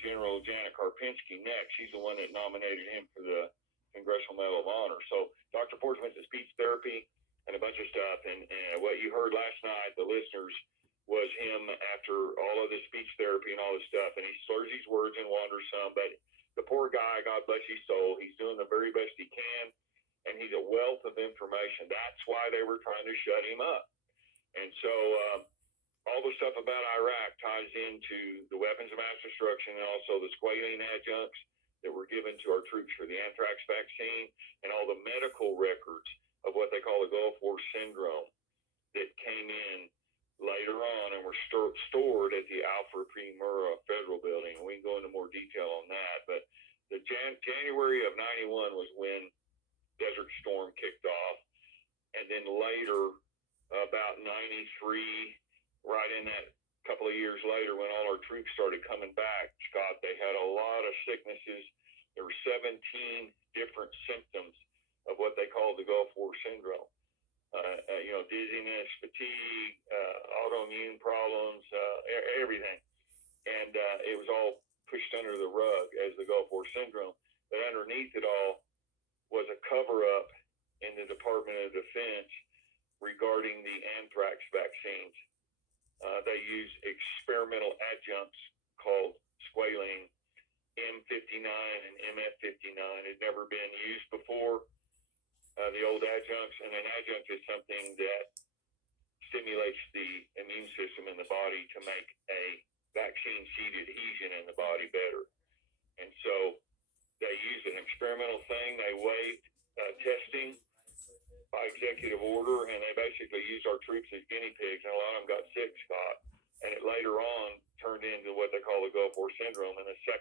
General Janet Karpinski next. She's the one that nominated him for the Congressional Medal of Honor. So Dr. Ford's went to speech therapy and a bunch of stuff. And what you heard last night, the listeners, was him after all of the speech therapy and all this stuff. And he slurs his words and wanders some. But the poor guy, God bless his soul, he's doing the very best he can. And he's a wealth of information. That's why they were trying to shut him up. And so all the stuff about Iraq ties into the weapons of mass destruction and also the squalene adjuncts that were given to our troops for the anthrax vaccine and all the medical records of what they call the Gulf War syndrome that came in later on and were stored at the Alfred P. Murrah Federal Building. And we can go into more detail on that. But the January of 91 was when Desert Storm kicked off. And then later, about 93, right in that couple of years later when all our troops started coming back, Scott, they had a lot of sicknesses. There were 17 different symptoms of what they called the Gulf War syndrome. Dizziness, fatigue, autoimmune problems, everything. And it was all pushed under the rug as the Gulf War syndrome. But underneath it all was a cover-up in the Department of Defense regarding the anthrax vaccines. They use experimental adjuncts called squalene, M59 and MF59. It had never been used before, the old adjuncts. And an adjunct is something that stimulates the immune system in the body to make a vaccine seed adhesion in the body better. And so they used an experimental thing. They waived testing by executive order, and they basically used our troops as guinea pigs, and a lot of them got sick, Scott. And it later on turned into what they call the Gulf War syndrome. And the second